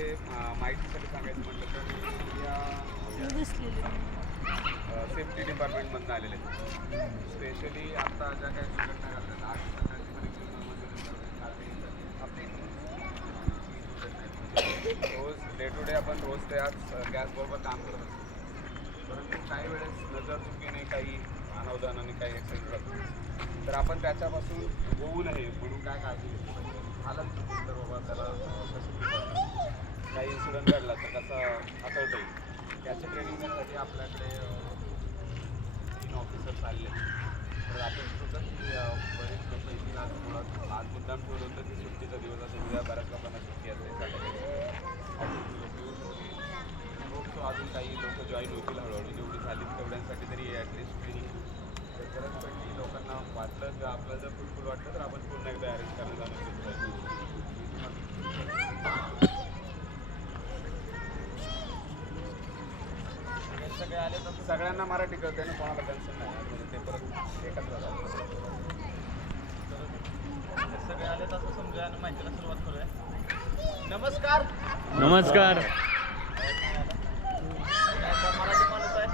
माहितीसाठी सांगायचं म्हटलं तर मी या सेफ्टी डिपार्टमेंटमधून आलेले स्पेशली आता ज्या काही सुधारणा घालतात आज सकाळची परीक्षा रोज डे टू डे आपण रोज ते आज गॅसबरोबर काम करत असतो, परंतु काही वेळेस नजर चुकीने काही अनावधानाने काही ॲक्सिडेंट घडतो, तर आपण त्याच्यापासून होऊ नये म्हणून काय काळजी घेतली पाहिजे. झालं तर बाबा त्याला कसं काही इन्सिडेंट घडला तर कसं हाताळता येईल त्याचं ट्रेनिंग देण्यासाठी आपल्याकडे 3 ऑफिसर्स आलेले. तर आपण होतं की बरेच लोक येतील आज मुळात आज मुद्दाम ठेवलं होतं की सुट्टीचा दिवस असेल, उद्या बऱ्याच लोकांना सुट्टी असते, सो अजून काही लोक जॉईन होतील हळूहळू, जेवढी झाली तेवढ्यांसाठी तरी ॲटलिस्ट ट्रेनिंग गरज पडली. लोकांना वाटलं की आपल्याला जर फुलफुल वाटलं तर आपण पुन्हा एकदा अरेंज करायला जाणं सगळे आले तसं सगळ्यांना मराठी कळते ना, कोणाला टेन्शन नाही म्हणजे ते परत एकत्र झालं. सगळे आले तसं समजा आणि माहितीला सुरुवात करूया. नमस्कार. नमस्कार. मराठी माणूस आहे.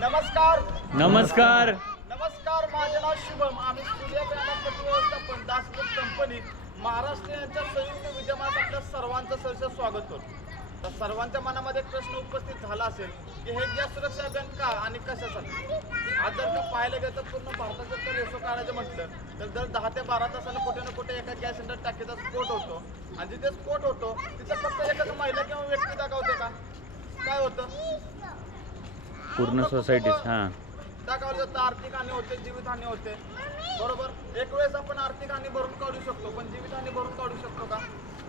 नमस्कार. नमस्कार. नमस्कार, माझे नाव शुभम. आम्ही सूर्य पॅनल व्यवस्थापन दासगट कंपनी महाराष्ट्र यांच्या संयुक्त विद्यमानात आपल्या सर्वांचं सहर्ष स्वागत करतो. तर सर्वांच्या मनामध्ये एक प्रश्न उपस्थित झाला असेल की हे गॅस सुरक्षा अभियान का आणि कशासाठी. आज जर का पाहायला गेलं तर पूर्ण भारताचं तर रेशो काढायचं म्हटलं तर दर 10 ते 12 तासानं कुठे ना कुठे एका गॅस सिलेंडर टाकीचा स्फोट होतो आणि जिथे स्फोट होतो तिथं फक्त एकच महिला किंवा व्यक्ती दाखवते का, काय होतं पूर्ण सोसायटीच दाखवलं जातं. आर्थिक हानी होते, जीवितहानी होते. बरोबर. एक वेळेस आपण आर्थिक हानी भरून काढू शकतो पण जीवितहानी भरून काढू शकतो का,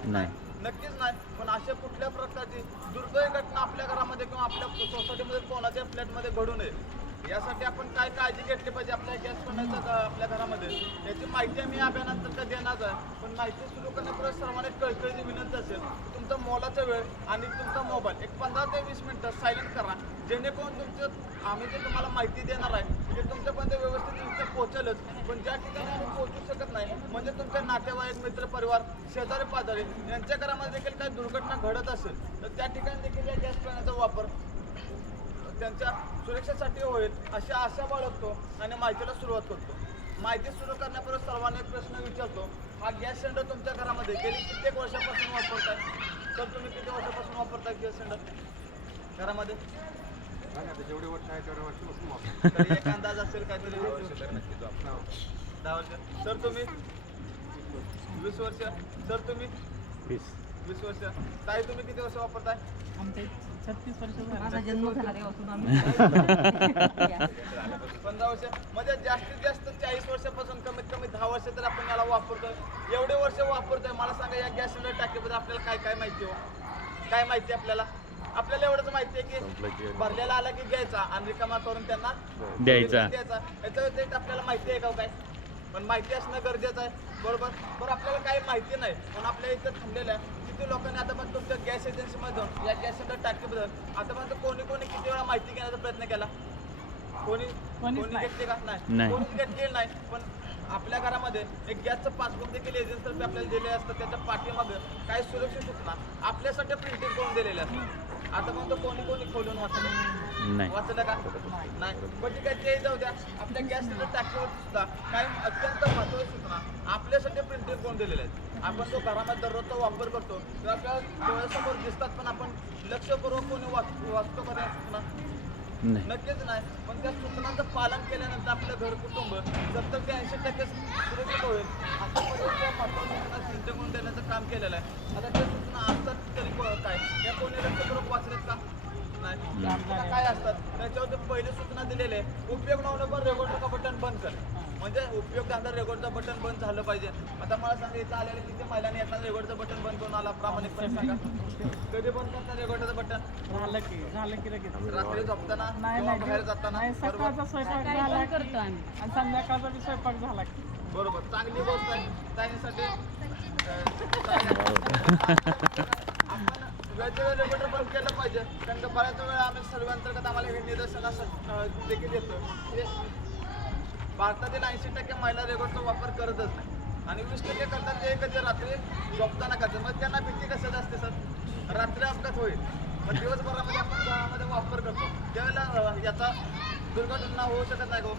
नाही, नक्कीच नाही. पण अशा कुठल्या प्रकारची दुर्दैवी घटना आपल्या घरामध्ये किंवा आपल्या सोसायटीमध्ये कोणाच्या फ्लॅटमध्ये घडू नये यासाठी आपण काय काळजी घेतली पाहिजे आपल्या गॅस बनायचं आपल्या घरामध्ये याची माहिती आम्ही अभियानांतर्गत देणार आहे. पण माहिती सुरू करण्यापूर्वी सर्वांना कळकळीची विनंती असेल तुमचा मोलाचा वेळ आणि तुमचा मोबाईल एक 15 ते 20 मिनिटं सायलेंट करा, जेणेकरून तुमचं आम्ही जे तुम्हाला माहिती देणार आहे ते तुमच्यापर्यंत व्यवस्थित पोहोचेलच. पण ज्या ठिकाणी आम्ही पोहोचू शकत नाही म्हणजे तुमच्या नातेवाईक, मित्र, परिवार, शेजारी पाजारी यांच्या घरामध्ये देखील काही दुर्घटना घडत असेल तर त्या ठिकाणी देखील या गॅस पाण्याचा वापर त्यांच्या सुरक्षेसाठी होईल अशी आशा बाळगतो आणि माहितीला सुरुवात करतो. माहिती सुरू करण्यापूर्वी सर्वांना एक प्रश्न विचारतो. हा गॅस सिलेंडर तुमच्या घरामध्ये गेली कित्येक वर्षापासून वापरताय? तर तुम्ही किती वर्षापासून वापरताय गॅस सिलेंडर घरामध्ये? जेवढे वर्ष आहे तेवढ्या वर्षापासून वापरतो. एक अंदाज असेल काहीतरी 10 वर्ष. सर तुम्ही 20 वर्ष. सर तुम्ही 20 वर्ष. ताई तुम्ही किती वर्ष वापरताय? आमचे 36 वर्ष माझा जन्म झाल्यापासून आम्ही 15 वर्ष म्हणजे जास्तीत जास्त 40 वर्षापासून कमीत कमी 10 वर्ष तर आपण याला वापरतोय. एवढे वर्ष वापरतोय. मला सांगा या गॅस सिलेंडर टाकीबद्दल आपल्याला काय काय माहिती हो? काय माहिती आपल्याला? आपल्याला एवढंच माहिती आहे की भरलेला आला की घ्यायचा आणि रिकामा करून त्यांना द्यायचा. याच्या व्यतिरिक्त आपल्याला माहिती आहे का काय? पण माहिती असणं गरजेचं आहे. बरोबर. पण आपल्याला काही माहिती नाही पण आपल्या इथं थांबलेल्या किती लोकांनी आता पण तुमच्या गॅस एजन्सीमधून या गॅस सिलेंडर टाकीबद्दल आतापर्यंत कोणी किती वेळा माहिती घेण्याचा प्रयत्न केला? कोणी घेतले का? नाही, कोणीच घेतलेलं नाही. पण आपल्या घरामध्ये एक गॅसचं पासबुक देखील एजन्सीतर्फे आपल्याला दिले असतं. त्याच्या पाठीमागं काही सुरक्षित सूचना आपल्यासाठी प्रिंटिंग करून दिलेल्या असतात. आता पण तो कोणी खोलून वाचलं का? नाही. पण ठीक आहे, ते जाऊ द्या. आपल्या गॅस सिलेंडर टाकीवर सुद्धा काही अत्यंत महत्त्वाच्या सूचना आपल्यासाठी प्रिंटिंग करून दिलेल्या आहेत. आपण तो घरामध्ये दररोजचा वापर करतो तर आपल्या डोळ्यासमोर दिसतात पण आपण लक्षपूर्वक कोणी वाचतो का त्या सूचना? नक्कीच नाही. पण त्या सूचनांचं पालन केल्यानंतर आपलं घर कुटुंब 70 ते 80% सुरक्षित होईल. अशा पद्धतीच्या महत्त्वाच्या प्रिंटिंग करून देण्याचं काम केलेलं आहे. आता त्या सूचना असतात तरी काय या कोणी लक्षपूर्वक वाचलेत का? नाही. काय असतात त्याच्यावरती पहिली सूचना दिलेली आहे, उपयोग न होणं पण रेकॉर्डचं बटन बंद कर. म्हणजे उपयोग झाला रेकॉर्डचं बटन बंद झालं पाहिजे. आता मला सांगा इथं आलेले किती महिलांनी येताना रेकॉर्डचं बटन बंद करून आला प्रामाणिकपणे सांगा. कधी बंद करता रेकॉर्डचं बटन? झालं की लगेच रात्री झोपताना नाही बाहेर जाताना सकाळचा स्वयंपाक झाला करतो आम्ही आणि संध्याकाळचा बी स्वयंपाक झाला की. बरोबर. चांगली गोष्ट आहे. त्यासाठी आपण वेळच्या रेकॉर्डर बंद केलं पाहिजे. कारण का बऱ्याच वेळा आम्ही सर्वांतर्गत आम्हाला हे निदर्शनास देखील येतो की भारतातील 80% महिला रेकॉर्डचा वापर करतच नाही. आणि 20% करतात ते कधी रात्री झोपताना करतात. मग त्यांना भीती कशाची असते सर? रात्री अपघात होईल, पण दिवसभरामध्ये आपण घरामध्ये वापर करतो त्यावेळेला याचा दुर्घटना होऊ शकत नाही गो.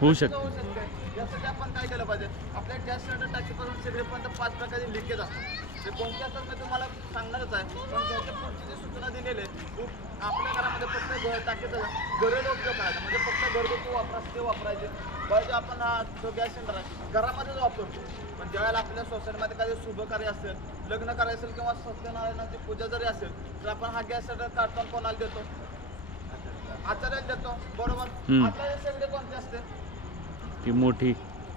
होऊ शकते. होऊ शकते. यासाठी आपण काय केलं पाहिजे? आपल्या गॅस सिलेंडर टाकीपासून सगळेपर्यंत 5 प्रकारचे लिकेज असतात. ते कोणते असतात मी तुम्हाला सांगणारच आहे, पण त्याच्या पुढची जी सूचना दिलेली आहे आपल्या घरामध्ये फक्त टाकीचा घरेलू उपयोग करायचा, म्हणजे फक्त घरगुती वापरायचं ते वापरायचे. बरं, आपण जो गॅस सिलेंडर आहे घरामध्येच वापरतो, पण ज्यावेळेला आपल्या सोसायटीमध्ये काही शुभ कार्य असेल, लग्न करायचं असेल किंवा सत्यनारायणाची पूजा जरी असेल तर आपण हा गॅस सिलेंडर काढताना कोणाला देतो? आचार्याला देतो, बरोबर. आचार्य शेगडी कोणती असते? ती मोठी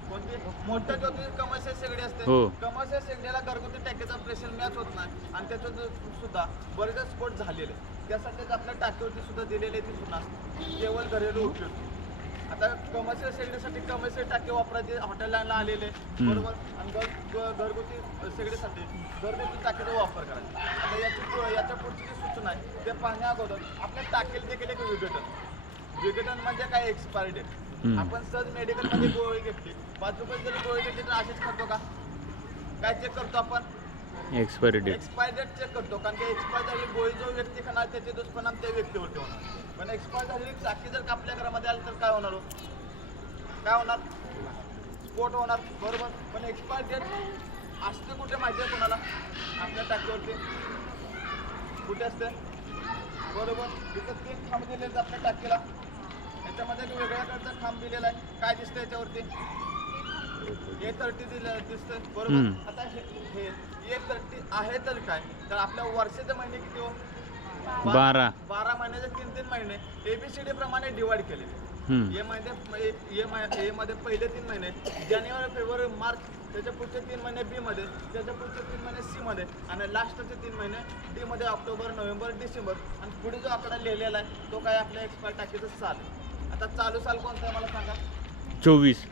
कोणती? मोठं ज्योती कमर्शियल शेगडी असते. हो. कमर्शियल शेगडीला घरगुती टाकीचा प्रेशर मॅच होत नाही आणि त्याच्यात सुद्धा बरेच स्फोट झालेले. त्यासाठीच आपल्या टाकीवरती सुद्धा दिलेले ती सुद्धा असते केवळ घरेलू उपयोग. आता कमर्शियल शेगडीसाठी कमर्शियल टाकी वापरायचे हॉटेलला आलेले, बरोबर. आणि घरगुती शेगडीसाठी घरगुती टाकीचा वापर करायचा. आता याच्या पुढची जी सूचना आहे ते पाहण्या अगोदर आपल्या टाकीला देखील एक विघटन म्हणजे काय? Expiry date. आपण सहज मेडिकलमध्ये गोळी घेतली, 5 रुपये जरी गोळी घेतली तर असेच खातो का? काय चेक करतो आपण? Expiry date. Expiry date check करतो, कारण की एक्सपायर झालेली गोळी जो व्यक्ती खाणार त्याचे दुष्परिणाम त्या व्यक्तीवरती होणार. पण एक्सपायर झालेली चाकी जर का आपल्या घरामध्ये आली तर काय होणार? काय होणार? स्फोट होणार, बरोबर. पण एक्सपायर डेट असते कुठे माहिती आहे कोणाला? आपल्या टाकीवरती कुठे असते? बरोबर. तिथं 3 खांब दिलेले आहेत आपल्या टाकीला. याच्यामध्ये एक वेगळ्या प्रकारचा खांब दिलेला आहे. काय दिसतं याच्यावरती? A30 दिसतंय, बरोबर. आता हे A30 आहे तर काय? तर आपल्या वर्षाचे महिने किती हो? 12 महिन्याचे 3 महिने ABCD प्रमाणे डिवाइड केलेले. ए मध्ये पहिले 3 महिने जानेवारी, फेब्रुवारी, मार्च, त्याच्या पुढचे 3 महिने बी मध्ये, त्याच्या पुढचे 3 महिने सी मध्ये आणि लास्टचे 3 महिने डी मध्ये, ऑक्टोबर, नोव्हेंबर, डिसेंबर. आणि पुढे जो आकडा लिहिलेला आहे तो काय? आपल्या एक्सपायर टाकीचं साल. आता चालू साल कोणतं आहे मला सांगा? 24.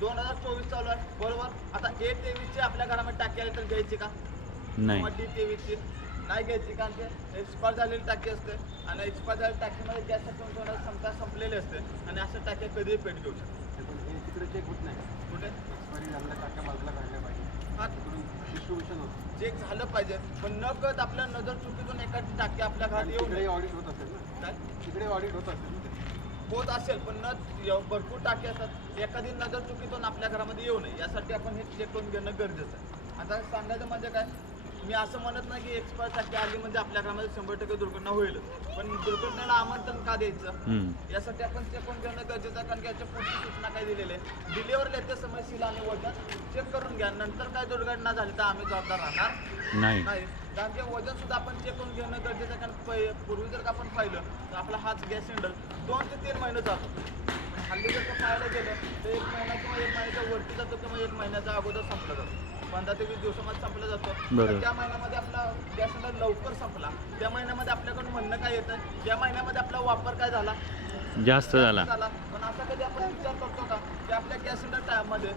2024 चालू आहे, बरोबर. आता A23 ची आपल्या घरामध्ये टाकी आली तर घ्यायची का? नाही. D23 ची नाही घ्यायची, कारण ते एक्सपायर झालेली टाकी असते आणि एक्सपायर झालेल्या टाकीमध्ये गॅसची क्षमता संपलेली असते आणि अशा टाक्या कधीही पेट घेऊ शकतात. तिकडे चेक होत नाही. कुठे? एक्सपायरी झालेल्या टाक्या बाजूला काढल्या पाहिजे. हा, तिकडून डिस्ट्रीब्युशन होतं. चेक झालं पाहिजे, पण न कळत आपल्या नजर चुकीतून एखादी टाकी आपल्या घरात येऊ तिकडे नये. ऑडिट होत असेल ना. काय? तिकडे ऑडिट होत असेल ना. होत असेल, पण भरपूर टाकी असतात. एखादी नजर चुकीतून आपल्या घरामध्ये येऊ नये यासाठी आपण हे चेक करून घेणं गरजेचं आहे. आता सांगायचं म्हणजे काय? मी असं म्हणत नाही की एक्सपायर टाकी आली म्हणजे आपल्या घरामध्ये 100% दुर्घटना होईल, पण दुर्घटनेला आमंत्रण का द्यायचं? यासाठी आपण चेक करून घेणं गरजेचं आहे, कारण की याच्या पुढची सूचना काय दिलेली आहे? डिलिव्हर येते समय सील आणि वजन चेक करून घ्या. नंतर काय दुर्घटना झाली तर आम्ही जबाबदार राहणार नाही. कारण की वजन सुद्धा आपण चेक करून घेणं गरजेचं आहे. कारण पूर्वी जर का आपण पाहिलं तर आपला हाच गॅस सिलेंडर 2 ते 3 महिने जातो. हल्ली जर का पाहायला गेलं तर 1 महिना किंवा 1 महिन्याच्या वरती जातो किंवा 1 महिन्याच्या अगोदर संपला जातो. 15 ते 20 दिवसामध्ये संपला जातो. तर त्या महिन्यामध्ये आपला गॅस सिलेंडर लवकर संपला, त्या महिन्यामध्ये आपल्याकडून म्हणणं काय येतं? या महिन्यामध्ये आपला वापर काय झाला? जास्त झाला. पण असा कधी आपण विचार करतो का की आपल्या गॅस सिलेंडर मध्ये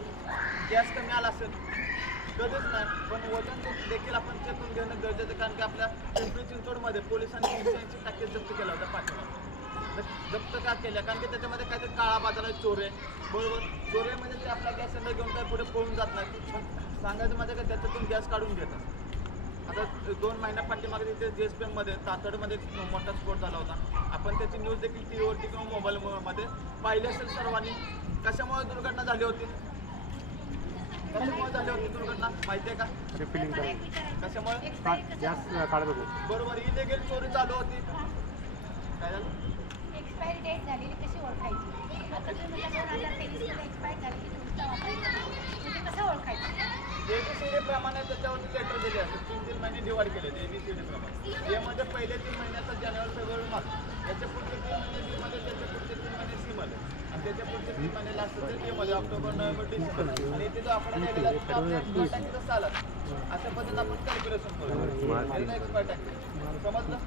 गॅस कमी आला असेल? कधीच नाही. पण वजन देखील आपण चेक करून घेणं गरजेचं आहे, कारण की आपल्या पिंपरी चिंचवडमध्ये पोलिसांनी 80 टाके जप्त केला होता पाठीमागे. जप्त का केल्या? कारण की त्याच्यामध्ये काहीतरी काळा बाजारात चोर आहे, बरोबर. चोर आहे म्हणजे ते आपला गॅस सिलेंडर घेऊन काय पुढे पळून जात नाही, पण सांगायचं म्हणजे काय त्याच्यातून गॅस काढून घेतात. आता 2 महिन्या पाठीमागे तिथे JSPM मध्ये तातडमध्ये मोठा स्फोट झाला होता. आपण त्याची न्यूज देखील टीव्हीवरती किंवा मोबाईलमध्ये पाहिली असेल सर्वांनी. कशामुळे दुर्घटना झाली होती? कशामुळे झाली होती दुर्घटना माहिती आहे का? कशामुळे? गॅस काढत होते. बरोबर, इलिगल चोरी चालू होती. काय झालं? एक्सपायरी डेट झालेली कशी ओळखायची? आता तुम्ही म्हटलं 2023 मध्ये एक्सपायर झालेली तुमचा वापरायचा, म्हणजे कसं ओळखायचं? ABCD प्रमाणे त्याच्यावरती लेटर दिले असतात. 3 महिने डिवाइड केले ABCD प्रमाणे. यामध्ये पहिले 3 महिन्याचा जानेवारी, फेब्रुवारी, मार्च, याच्या पुढचे 3 महिने बी मध्ये, त्याच्या पुढचे 3 महिने सी मध्ये आणि त्याच्या पुढचे 3 महिने लास्ट ए मध्ये, ऑक्टोबर, नोव्हेंबर, डिसेंबर. आणि इथे जो आपण लिहिलेला आहे तो आपल्या टाकीचा साल आहे. अशा पद्धतीने आपण कॅल्क्युलेशन करू. एक्सपायर टाकी समजलं?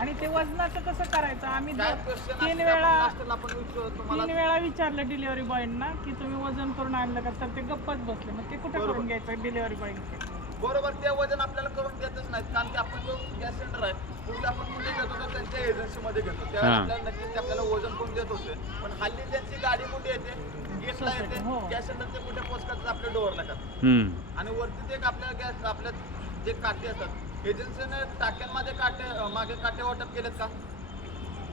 आणि ते वजनाचं कसं करायचं? आम्ही काय क्वेश्चन 3 आपण तुम्हाला वेळा विचारलं डिलिव्हरी बॉयना की तुम्ही वजन करून आणलं का, तर ते गप्पच बसले. मग ते कुठे करून घ्यायचं डिलिव्हरी बॉय? बरोबर, ते वजन आपल्याला करून देतच नाहीत, कारण की आपण जो गॅस सिलेंडर आहे पूर्वी आपण कुठे घेत होतो? त्यांच्या एजन्सीमध्ये घेतो. त्यावेळेला आपल्याला नक्कीच आपल्याला वजन कोण देत होते. पण हल्ली त्यांची गाडी कुठे येते? गेट पोचला येते हो. गॅस सिलेंडर ते कुठे पोचतात आपल्या डोअरला का आणि वरती ते एक आपल्या गॅस आपल्या जे काटे असतात एजन्सीने टाक्यांमध्ये मागे काटे वाटप केलेत का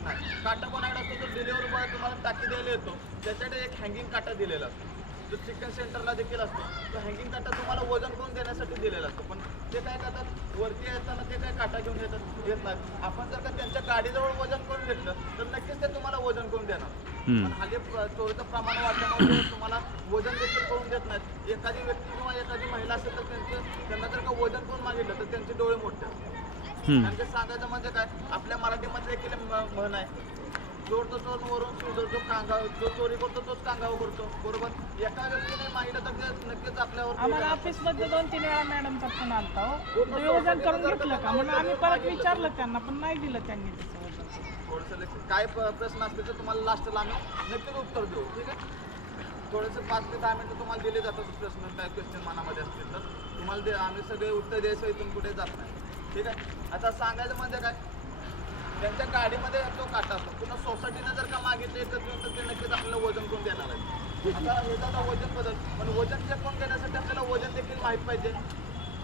नाही. काटा कोणाकडे असतो तो डिलिव्हरी बॉय तुम्हाला टाकी द्यायला येतो त्याच्याकडे एक हँगिंग काटा दिलेला असतो जो चिकन सेंटरला देखील असतो तो हँगिंग काटा तुम्हाला वजन करून देण्यासाठी दिलेला असतो पण ते काय करतात वरती येताना ते काय काटा घेऊन येत नाहीत. आपण जर का त्यांच्या गाडीजवळ वजन करून घेतलं तर नक्कीच ते तुम्हाला वजन करून देणार. पण हल्ली चोरीचं प्रमाण वाढल्यामुळे तुम्हाला वजन देखील करून देत नाहीत. एखादी व्यक्ती किंवा एखादी महिला असेल तर त्यांना जर का वजन करून मागितलं तर त्यांचे डोळे मोठे असतात. आणि ते सांगायचं म्हणजे काय आपल्या मराठीमध्ये देखील म्हण आहे चोर तो चोर वरून सुधरतो कांगाव जो चोरी करतो तोच कांगाव करतो बरोबर. एका व्यक्तीने मागितलं तर ते नक्कीच आपल्यावर आम्हाला ऑफिसमध्ये 2-3 वेळा मॅडमचा फोन आलता हो तुम्ही वजन करून घेतलं का म्हणून आम्ही परत विचारलं त्यांना पण नाही दिलं त्यांनी त्याचं वजन. थोडंसं काय प्रश्न असतील तर तुम्हाला लास्टला आम्ही नक्कीच उत्तर देऊ ठीक आहे. थोडंसं 5 ते 10 मिनिटं तुम्हाला दिले जातात प्रश्न काय क्वेश्चन मनामध्ये असतील तर तुम्हाला आम्ही सगळे उत्तर द्यायचं इथून कुठे जात नाही ठीक आहे. आता सांगायचं म्हणजे काय त्यांच्या गाडीमध्ये तो काटा असतो पुन्हा सोसायटीनं जर का मागितले तर ते नक्कीच आपल्याला वजन करून देणार आहे. आता हे झालं वजन बदल पण वजन चेक करून घेण्यासाठी आपल्याला वजन देखील माहीत पाहिजे.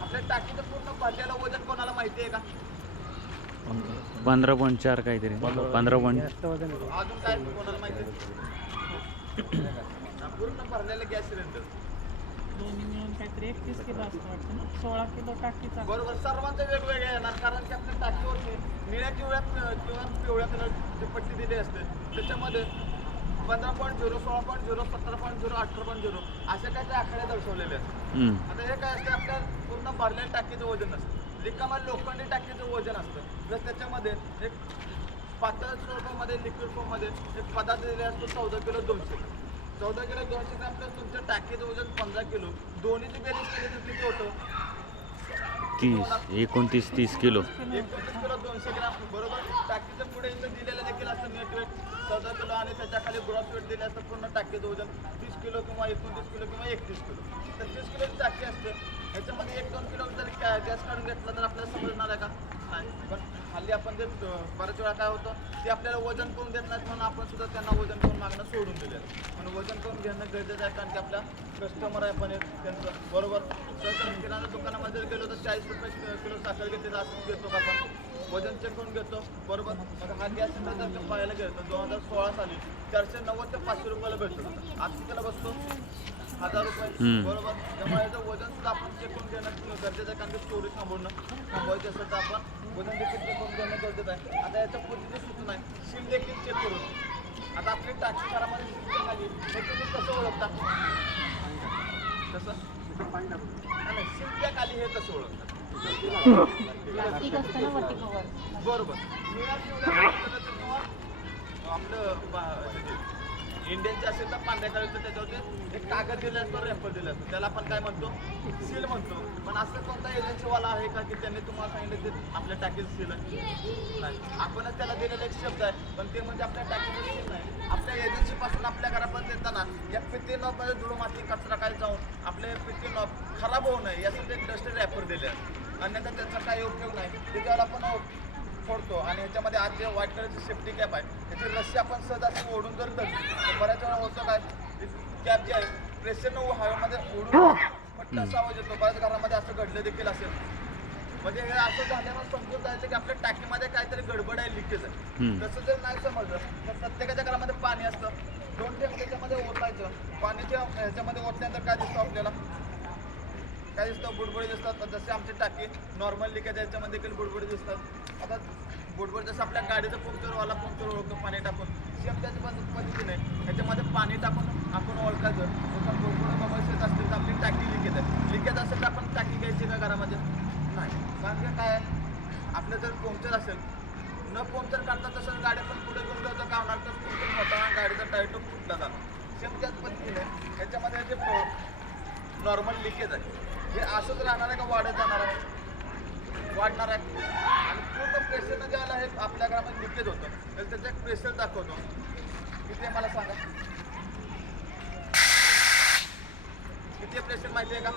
आपल्या टाकीचं पूर्ण भरलेलं वजन कोणाला माहिती आहे का 15.4 काहीतरी 15. अजून काय कोणाला माहिती आहे पूर्ण भरलेलं गॅस सिलेंडर दोन्ही मिळून काहीतरी 31 किलो असतं वाटतं ना 16 किलो टाकीचा. बरोबर सर्वांचं वेगवेगळे येणार कारण की आपल्या टाकीवरती निळ्या किंवा पिवळ्या कलरची पट्टी दिली असते त्याच्यामध्ये 15.0 16.0 17.0 18.0 असे काही ते आकडे दर्शवलेले असतात. आता हे काय असते आपल्या पूर्ण भरलेल्या टाकीचं वजन असतं रिकामा लोखंडी टाकीचं वजन असतं प्लस त्याच्यामध्ये एक पातळ स्वरूपामध्ये लिक्विड फॉर्ममध्ये एक पदार्थ दिले असतो 14 किलो 200 ग्राम 14 किलो 200 ग्राम प्लस तुमच्या टाकीचं वजन 15 किलो दोन्हीची बेरीज केली तर किती होतं 29-30 किलो 29 किलो 200 ग्राम बरोबर. टाकीचं पुढे इथं दिलेलं देखील असतं नेट वेट 14 किलो आणि त्याच्या खाली ग्रॉस वेट दिले असतं पूर्ण टाकीचं वजन 30 किलो किंवा 29 किलो किंवा 31 किलो तर 30 किलोची टाकी असते. ह्याच्यामध्ये 1-2 किलो जर गॅस काढून घेतला तर आपल्याला समजणार आहे का नाही. पण हल्ली आपण जे बऱ्याच वेळा काय होतं ते आपल्याला वजन करून देत नाहीत म्हणून आपण सुद्धा त्यांना वजन करून मागणं सोडून दिलेलं म्हणून वजन करून घेणं गरजेचं आहे कारण की आपल्या कस्टमर आहे पण त्यांचं बरोबर. तर किराणा दुकानामध्ये जर गेलो तर 40 रुपये किलो साखर घेते असं घेतो का आपण वजन चेक करून घेतो बरोबर. मग हा गॅस सिलेंडर जर पाहायला गेलं तर 2016 साली 490 ते 500 रुपयाला भेटतो आज कितीला बसतो 1000 रुपये बरोबर. त्यामुळे याचं वजन सुद्धा आपण चेक करून घेणं गरजेचं आहे कारण की चोरी थांबवायची असेल तर आपण वजन देखील चेक करून घेणं गरजेचं आहे. आता याच्या पुढची सूचना आहे सील देखील चेक करून. आता आपली टाकी घरामध्ये सिस्टम आली हे तुम्ही कसं ओळखता कसं नाही सीलच्या खाली हे कसं ओळखतात प्लास्टिक असतं ना वरती कवर बरोबर. निळ्या पिवळ्या किंवा आपलं इंडियनचे असेल तर पांढऱ्या कलरचं त्याच्यावरती एक कागद दिला असतो रेपर दिला असतो त्याला आपण काय म्हणतो सील म्हणतो. पण असं कोणता एजन्सीवाला आहे का की त्यांनी तुम्हाला सांगितलं की आपल्या टाकीचं सील आहे नाही. आपणच त्याला दिलेला एक शब्द आहे पण ते म्हणजे आपल्या टाकीचं सील नाही. आपल्या एजन्सीपासून आपल्या घरापर्यंत येताना या पिती नॉबमध्ये धूळ माती कचरा काय जाऊन आपले पिती नॉब खराब होऊ नये यासाठी एक डस्ट रॅपर दिले आहे. अन्यथा त्याचा काही उपयोग नाही. त्याच्यावर आपण फोडतो आणि ह्याच्यामध्ये आज जे व्हाईट कलरची सेफ्टी कॅप आहे त्याची रस्सी आपण सहज अशी ओढून जर धरली तर बऱ्याच वेळा होतं काय कॅप जे आहे प्रेशरनं हवेमध्ये ओढून पट्टा असा आवाज येतो. बऱ्याच घरामध्ये असं घडलं देखील असेल म्हणजे हे असं झाल्यावर समजून जायचं की आपल्या टाकीमध्ये काहीतरी गडबड आहे लिकेज आहे. तसं जर नाही समजलं तर प्रत्येकाच्या घरामध्ये पाणी असतं 2 थेंब त्याच्यामध्ये ओतायचं पाण्याच्या ह्याच्यामध्ये ओतल्यानंतर काय दिसतं आपल्याला काय दिसतं बुडबुडी दिसतात. जसे आमची टाकी नॉर्मल लिकेज याच्यामध्ये देखील बुडबुडी दिसतात. आता बुडबुड जसं आपल्या गाडीचं पंक्चरवाला पंक्चर ओळखतो पाणी टाकून सेम त्याच्या पद्धतीने ह्याच्यामध्ये पाणी टाकून आपण ओळखायचं जसं बुडबुड बबल्स येत असतील तर आपली टाकी लिकेज आहे. लिकेज असेल तर आपण टाकी घ्यायची का घरामध्ये नाही. कारण की काय आपलं जर पंक्चर असेल न पंक्चर काढता तसं गाडी पण पुढे घेऊन जातं का होणार तर पंक्चर होता गाडीचा टायर तो फुटला जातो. सेम त्याच पद्धतीने ह्याच्यामध्ये जे नॉर्मल लिकेज आहे हे असंच राहणार आहे का वाढत जाणार आहे वाढणार आहे. आणि पूर्ण प्रेशरनं ज्याला हे आपल्या घरामध्ये लिकेज होतं तर त्याचं एक प्रेशर दाखवतो किती आहे मला सांगा किती प्रेशर माहिती आहे का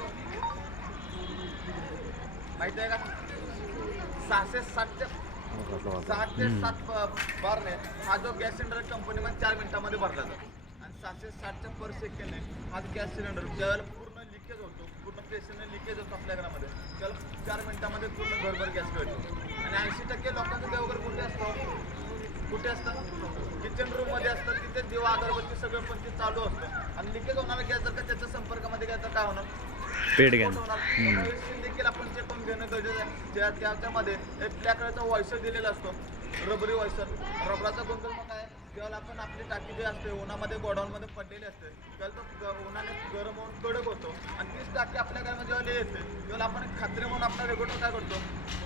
माहिती आहे का 660 ते 7 बारने हा जो गॅस सिलेंडर कंपनीमध्ये 4 मिनिटामध्ये भरला जातो. आणि 660च्या पर सेकंड आहे हा गॅस सिलेंडर ज्यावेळेला पूर्ण लिकेज होतो, पूर्ण प्रेशरने लिकेज होतो आपल्या घरामध्ये, त्याला 4 मिनिटामध्ये पूर्ण घरभर गॅस कळतो. आणि 80% लोकांचं देवघर कुठे असतं? कुठे असतं? किचन रूममध्ये असतं. तिथे दिवा अगरबत्ती सगळं पण ते चालू असतं आणि लिकेज होणारा गॅस जर का त्याच्या संपर्कामध्ये गेला तर काय होणार? पेट घ्या. देखील आपण चेक करून घेणं गरजेचं आहे. त्याच्यामध्ये एक ब्लॅक कलरचा वॉइसर दिलेला असतो, रबरी वॉइसर. रबराचा गुणधर्म काय? ज्यावेळेला आपण आपली टाकी जी असते उन्हामध्ये गोडाऊनमध्ये पडलेली असते त्यावेळेला तो उन्हाने गरम होऊन कडक होतो आणि तीच टाकी आपल्या घरामध्ये जेव्हा येते त्यावेळेला आपण खात्री म्हणून आपला रेग्युलेटर काय करतो?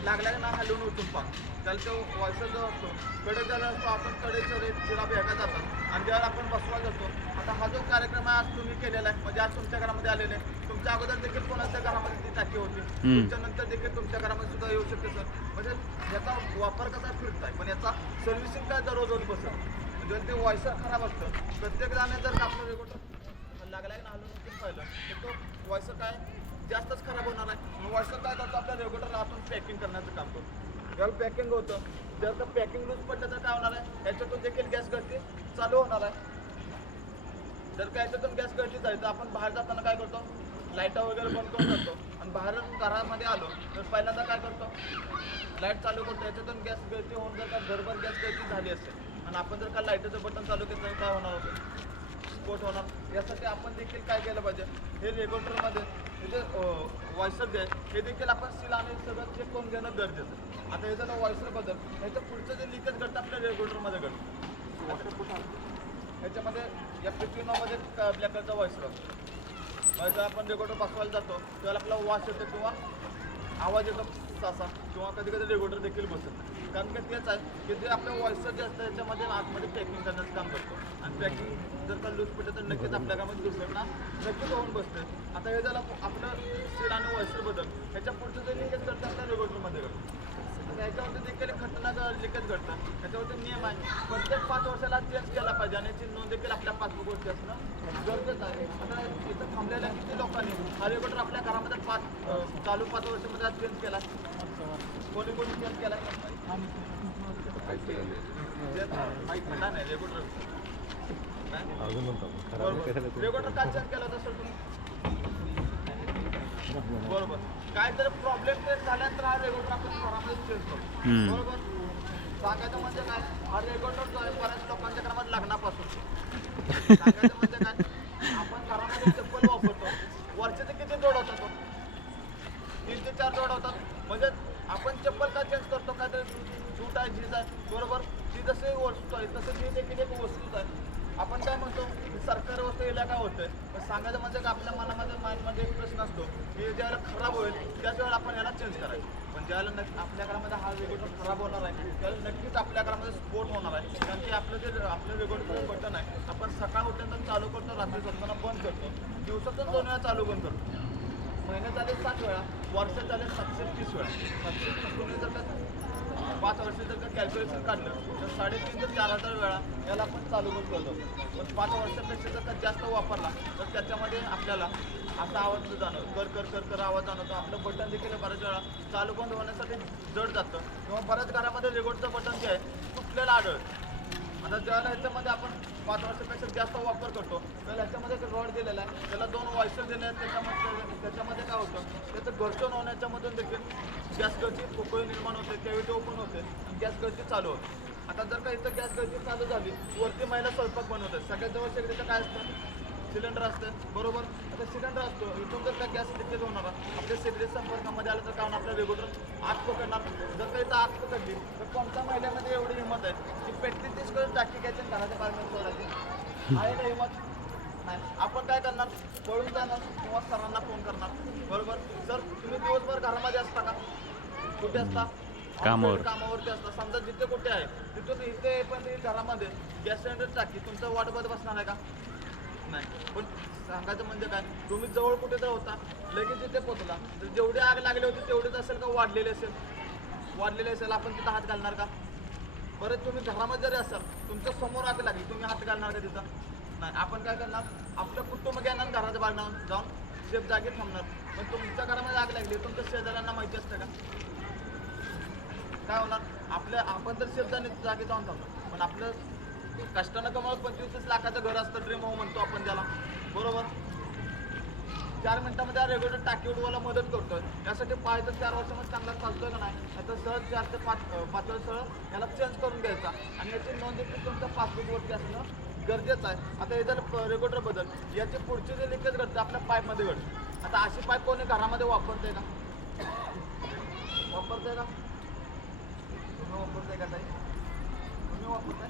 लागल्या ना हलवून उठून पाहतो. त्याला तो वॉइसर जो असतो कडक झाला असतो, आपण कडेचे चिरा भेटा जातात आणि ज्यावेळेला आपण बसवायला जातो. आता हा जो कार्यक्रम आहे आज तुम्ही केलेला आहे, म्हणजे आज तुमच्या घरामध्ये आलेले आहे, तुमच्या अगोदर देखील कोणाच्या घरामध्ये ती टाकी होती, तुमच्यानंतर देखील तुमच्या घरामध्ये सुद्धा येऊ शकते सर. म्हणजे याचा वापर कसा फिरत आहे पण याचा सर्व्हिसिंग काय दररोज होत बसत. जर ते वॉइसर खराब असतं प्रत्येक जण जर का आपलं रेग्युलेटर लागला आहे ना हलवून पाहिलं तर तो वॉइसर काय जास्तच खराब होणार आहे. वॉइसर काय करतो? आपल्या रेग्युलेटर आतून पॅकिंग करण्याचं काम करतो. ज्यावेळेला पॅकिंग होतं जर का पॅकिंग लूज पडलं तर काय होणार आहे? याच्यातून देखील गॅस गळती चालू होणार आहे. जर का याच्यातून गॅस गळती झाली तर आपण बाहेर जाताना काय करतो? लाईटा वगैरे बंद करून जातो आणि बाहेरून घरामध्ये आलो तर पहिल्यांदा काय करतो? लाईट चालू करतो. याच्यातून गॅस गळती होऊन जर का घरभर गॅस गळती झाली असेल आणि आपण जर का लाईटचं बटन चालू केलं तर काय होणार होतं? स्फोट होणार. यासाठी आपण देखील काय केलं पाहिजे? हे रेग्युलेटरमध्ये हे जे वॉइसर जे आहे हे देखील आपण सील आणि सगळं चेक करून घेणं गरजेचं आहे. आता हे झालं वॉइसर बद्दल. ह्याचं पुढचं जे लिकेज घडतं आपल्या रेग्युलेटरमध्ये घडतं. ह्याच्यामध्ये या 15मध्ये ब्लॅक कलरचा वॉइसर असतो. जेव्हा आपण रेग्युलेटर बसवायला जातो त्यावेळेला आपला वास येतो किंवा आवाज येतो सासा किंवा कधी कधी रेग्युलेटर देखील बसत. कारण की तेच आहे की जे आपलं वॉइसर जे असतं त्याच्यामध्ये आतमध्ये पॅकिंग करण्याचं काम करतो आणि पॅकिंग जर का लूज पडलं तर नक्कीच आपल्या कामात दुसऱ्यांना नक्कीच होऊन बसते. आता हे झालं आपलं सील आणि वॉइसर बद्दल. ह्याच्या पुढचं जे लिकेज घडतं आपल्या रेग्युलेटरमध्ये घडतं. आता ह्याच्यावरती देखील खतरनाक लिकेज घडतं. ह्याच्यावरती नियम आहे प्रत्येक 5 वर्षाला चेंज केला पाहिजे आणि याची नोंद देखील आपल्या पासबुकवरती असणं गरजेचं आहे. आता इथं थांबलेल्या किती लोकांनी हा रेग्युलेटर आपल्या घरामध्ये चालू 5 वर्षामध्ये आज चेंज केला? कोणी कोणी चेंज केला? नाही रेग्युलेटर रेग्युलेटर काय चेंज केला होता सर तुम्ही? बरोबर. काहीतरी प्रॉब्लेम क्रिएट झाल्यानंतर हा रेग्युलेटर आपण घरामध्ये चेंज करतो. बरोबर. सांगायचं म्हणजे काय? हा रेग्युलेटर जो आहे बऱ्याच लोकांच्या घरामध्ये लग्नापासून सांगायचं म्हणजे काय? आपण घरामध्ये चप्पल वापरतो, वर्षाचे किती जोड होतात? 3 ते 4 जोड होतात. म्हणजे आपण चप्पल का चेंज करतो? काय तर सूट आहे, जीन्स आहे, बरोबर. ती जशी वस्तू आहे तसं ती देखील एक वस्तूच आहे. आपण काय म्हणतो सरकारी वस्तू यायला काय होतंय पण सांगायचं म्हणजे का आपल्या मनामध्ये माइंडमध्ये एक प्रश्न असतो की ज्यावेळेला खराब होईल त्याच वेळेला आपण याला चेंज करायचं. पण ज्यावेळेला आपल्या घरामध्ये हा रेग्युलेटर खराब होणार आहे त्यावेळेला नक्कीच आपल्या घरामध्ये स्फोट होणार आहे. कारण की आपलं रेग्युलेटर बटन आहे आपण सकाळ उठल्यानंतर चालू करतो, रात्री झोपताना बंद करतो, दिवसातून 2 वेळा चालू बंद करतो. महिन्यात झाले 7 वेळा, वर्षात झाले 730 वेळा. 730 जर का 5 वर्ष जर का कॅल्क्युलेशन काढलं तर 3,500 ते 4,000 वेळा याला आपण चालू बंद करतो. पण 5 वर्षापेक्षा जर का जास्त वापरला तर त्याच्यामध्ये आपल्याला असा आवाज जाणवतो, कर कर कर कर आवाज जाणवतो. आपलं बटन देखील बऱ्याच वेळा चालू बंद होण्यासाठी जड जातं किंवा बऱ्याच घरामध्ये रेग्युलेटरचं बटन जे आहे तुटलेलं आढळतं. आता ज्यावेळेला ह्याच्यामध्ये आपण 5 वर्षापेक्षा जास्त वापर करतो त्याला ह्याच्यामध्ये एक रॉड दिलेला आहे, त्याला 2 वॉइसर दिले आहेत. त्याच्यामध्ये काय होतं त्याचं घर्षण होण्याच्यामधून देखील गॅस गळती पोकळी निर्माण होते, कॅव्हिटी ओपन होते आणि गॅस गळती चालू होते. आता जर का इथं गॅस गळती चालू झाली वरती महिला स्वयंपाक बनवतात, सगळ्यात जवळ शेगडीचं काय असतं? सिलेंडर असतं, बरोबर. आता सिलेंडर असतो इथून जर का गॅस लिकेज होणार आपल्या शेगडी संपर्कामध्ये आलं तर कारण आपल्या रेग्युलेटर आग पकडणार. जर का इथं आग पकडली तर कोणत्या महिन्यामध्ये एवढी हिंमत आहे की पेटली 30 करून टाकी घ्यायची आणि घराच्या बाहेर सोडायची? आहे ना हिंमत? नाही. आपण काय करणार? पळून जाणार किंवा सरांना फोन करणार, बरोबर. सर तुम्ही दिवसभर घरामध्ये असता का? कुठे असता? कामावरती असता. समजा जिथे कुठे आहे तिथून इथे पण घरामध्ये गॅस सिलेंडर टाकी तुमचं वाट बघत बसणार आहे का? नाही. पण सांगायचं म्हणजे काय तुम्ही जवळ कुठे तर होता लगेच तिथे पोचला तर जेवढी आग लागली होती तेवढीच असेल का वाढलेली असेल आपण तिथं हात घालणार का? परत तुम्ही घरामध्ये जरी असाल तुमच्या समोर आग लागली तुम्ही हात घालणार का तिथं? नाही. आपण काय करणार? आपलं कुटुंब घेणार घराच्या बाहेर जाऊन सेफ जागी थांबणार. पण तुमच्या घरामध्ये आग लागली तुमच्या शेजाऱ्यांना माहिती असतं का? काय होणार? आपण तर सेफ जागी जाऊन थांबणार पण आपलं कष्टानं कमावत 25-30 लाखाचं घर असतं, ड्रीम होम म्हणतो आपण त्याला, बरोबर. 4 मिनिटामध्ये रेग्युलेटर टाकी उडवायला मदत करतोय. यासाठी पाहायचं 4 वर्षामध्ये चांगला चालतोय का नाही, तर सहज 4 ते 5 वेळ सरळ याला चेंज करून घ्यायचा आणि याची नोंद देखील तुमच्या पासबुकवरती असणं गरजेचं आहे. आता हे झालं रेग्युलेटर बदल. याचे पुढचे जे लिकेज घडतं आपल्या पाईपमध्ये घडतं. आता अशी पाईप कोणी घरामध्ये वापरते का? वापरते का? तुम्ही वापरताय का ताई? तुम्ही वापरताय?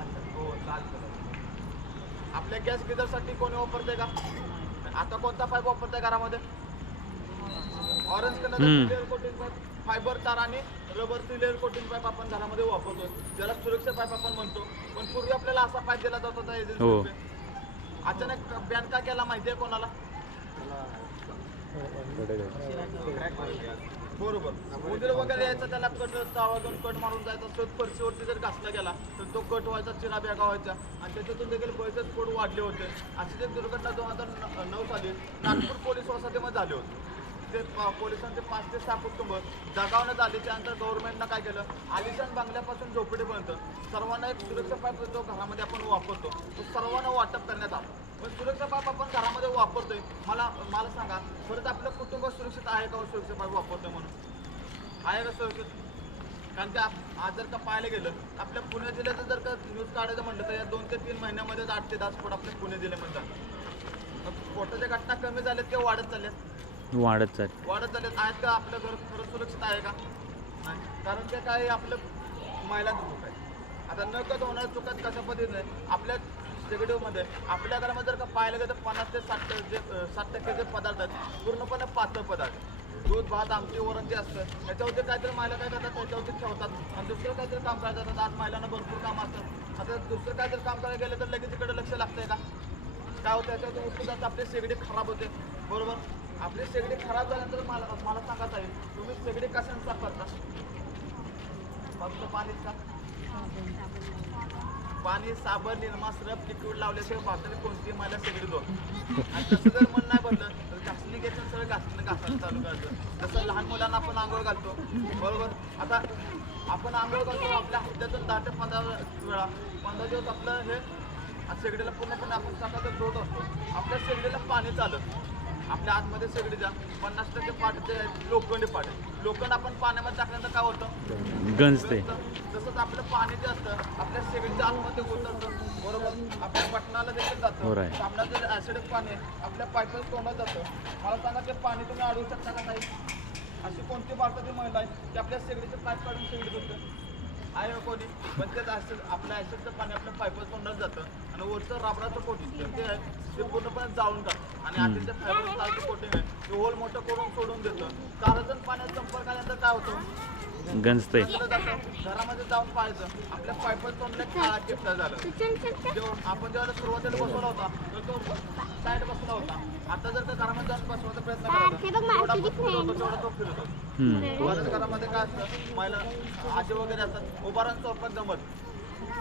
अच्छा, हो चालतं. आपल्या गॅस गिझरसाठी कोणी वापरते का? आता कोणता पाईप वापरताय घरामध्ये? ऑरेंज कलरचा लेअर कोटिंग पाईप, फायबर तार आणि रबरची लेअर कोटिंग पाईप आपण घरामध्ये वापरतो, ज्याला सुरक्षा पाईप आपण म्हणतो. पण पूर्वी आपल्याला असा पाईप दिला जात होता एजन्सी. अचानक बॅन का केला माहिती आहे कोणाला? बरोबर. उदीर वगैरे यायचा, त्याला कट चावाजून कट मारून जायचा. शोध फरशीवरती जर घासला गेला तर तो कट व्हायचा, चिरा बॅगा व्हायच्या आणि त्याच्यातून देखील बळीचे स्फोट वाढले होते. अशी एक दुर्घटना 2009 साली नागपूर पोलीस वसाहतीमध्ये झाली होती. ते पोलिसांचे 5 ते 6 कुटुंब जगावण्यात आले. त्यानंतर गव्हर्नमेंटनं काय केलं, आलिशान बंगल्यापासून झोपडीपर्यंत सर्वांना एक सुरक्षा पाईप जो घरामध्ये आपण वापरतो तो सर्वांना वाटप करण्यात आला. पण सुरक्षा पाईप आपण घरामध्ये वापरतोय, मला सांगा, परत आपलं कुटुंब सुरक्षित आहे का? सुरक्षा पाईप वापरतोय म्हणून आहे का सुरक्षित? कारण की आज जर का पाहायला गेलं, आपल्या पुणे जिल्ह्याचं जर का न्यूज काढायचं म्हटलं तर या 2 ते 3 महिन्यामध्येच 8 ते 10 स्फोट आपल्या पुणे जिल्ह्यामध्ये झाले. स्फोटाच्या घटना कमी झाल्यात किंवा वाढत चालल्यात? वाढत चालेल. आहेत का? आपलं घर खरंच सुरक्षित आहे का? नाही. कारण ते काय आपलं महिलांचं चूक आहे. आता न कधी होणार चुकात कशा पद्धतीने आपल्या शेगडीमध्ये आपल्या घरामध्ये जर का पाहायला गेलं तर 50 ते 60% जे पदार्थ आहेत पूर्णपणे पातळ पदार्थ. दूध, भात, आमटी, वरण जे असतं त्याच्यावरती काहीतरी महिला काय करतात, त्याच्यावरती ठेवतात आणि दुसरं काहीतरी काम करायला जातात. आज महिलांना भरपूर काम असतं. आता दुसरं काहीतरी काम करायला गेलं तर लगेच इकडे लक्ष लागतंय का? काय होतं, त्याच्यावरती वस्तू जातं, आपली शेगडी खराब होते, बरोबर. आपली शेगडी खराब झाल्यानंतर मला सांगत आहे, तुम्ही शेगडी कशाने साफ करता? फक्त पाणीच का? पाणी, साबण, निरमा, सरफ, लिक्विड लावल्याशिवाय भारताने कोणतीही महिला शेगडी धुवत. आणि तसं जर मन नाही बनलं तर घासणी घ्यायचं, सगळं घासायला चालू करायचं. जसं लहान मुलांना आपण आंघोळ घालतो, बरोबर. आता आपण आंघोळ घालतो, आपल्या हप्त्यातून 10 ते 15 वेळा 15 दिवस आपलं हे शेगडीला पूर्णपणे आपण सकाळचं धुवत असतो. आपल्या शेगडीला पाणी चालत. आपल्या आतमध्ये शेगडीच्या 50% पाठ ते लोखंडी पाठ आहे. लोखंड आपण पाण्यामध्ये टाकल्यानंतर काय होतं, गंजते. तसंच आपलं पाणी जे असतं आपल्या शेगडीच्या आतमध्ये उतरतं, बरोबर. आपल्या बटनाला देखील जातं. सामनाचं जे ॲसिडिक पाणी आपल्या पाईपला तोंडात जातं. मला सांगा, ते पाणी तुम्ही अडवू शकता का? नाही. अशी कोणती भारतातील महिला आहे की आपल्या शेगडीचे पाईप काढून शेगडी धुते? आहे कोणी? पण तेच आपलं ॲसिडचं पाणी आपल्या पाईपला तोंडात जातं आणि वरचं राबराचं कोटिंग ते आहे ते पूर्णपणे जाळून टाकतं आणि आधी जे फायबर स्टारचं कोटिंग आहे ते होल मोठं करून सोडून देतं. सारं पाण्यात संपर्क आल्यानंतर काय होतं, गंजते. घरामध्ये जाऊन पाहायचं, आपल्या पाईपला तोंडला काळा चिपटा झालं. आपण जेव्हा सुरुवातीला बसवला होता तर तो साईड बसला होता. आता जर का घरामध्ये जाऊन बसवायचा प्रयत्न करायचा तेवढा तो फिरतो. बऱ्याच घरामध्ये काय असतं, महिला आजी वगैरे असतात, उभा राहून स्वयंपाक जमत